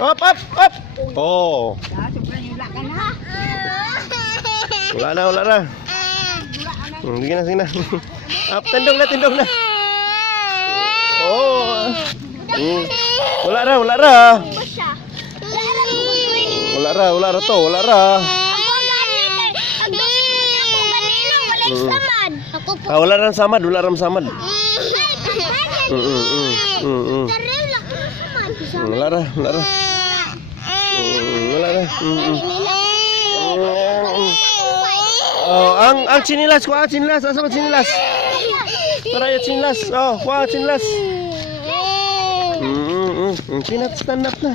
Up, up, up. Oh. Wala na, wala na. Sige na, sige na. Up, tindog na, tindog na. Oh. Wala ra, wala ra. Wala ra, wala ra to, wala ra. Wala ra samad, wala ra samad. Wala ra, wala ra. Wala ra. Oh, ang chinilas, kuha chinilas, asa ba chinilas? Tara ya chinilas. Oh, kuha chinilas. Pinat stand up na.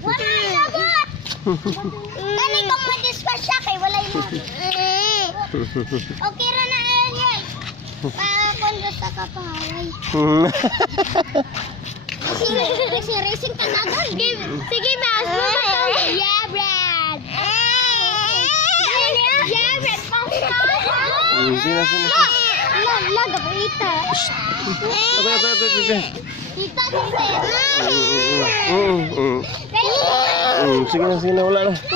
Wala sabot. Kani kung madisgrasya kay walay mo. Okay ra na yan. Kung sa kapaway. Racing ka na doon. Sige, mas mo. Yeah, Brad. Yeah, Brad. Sina, sina. Laga pa ita. Okay. Ita, Sige na, sige na, wala na. Sige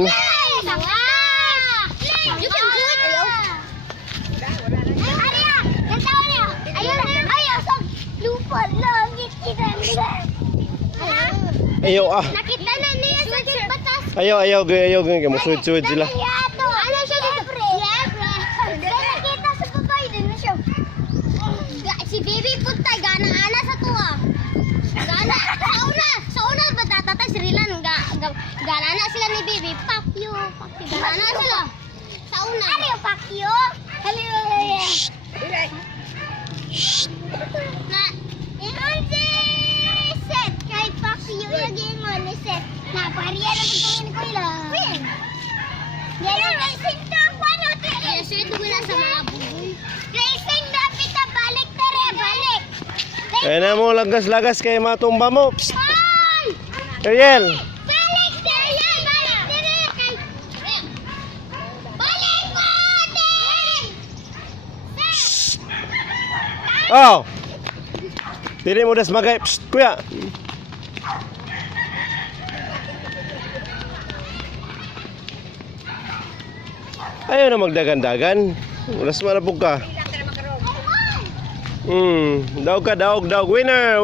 na. Ayaw ah. Nakita na niya sa batas. Ayaw musuid-suid sila. Ano siya libre? Nakita sa babae din na siya. Si Bibi punta gana ana sa tuwa. Gana sa una ba tatatay si Rilan gana na sila ni Bibi. Pakyo. Gana na sila. Sa una. Ano yung pakyo? Hello. Na set kay pakyo lagi mo ni set. Na pariya na pagkain ko ila. Yan racing truck wano te. Sulit mo na sa mga buboy. Racing dapat ka balik tere balik. Kaya na mo lagas-lagas kay matumba mo. Psst. Hoy! Ariel. Balik tere yan, balik tere kay. Balik mo tere. Oh. Dili mo das magay. Psst, kuya. Ayaw na magdagan-dagan. Oras malabog ka. Daog ka, daog. Winner.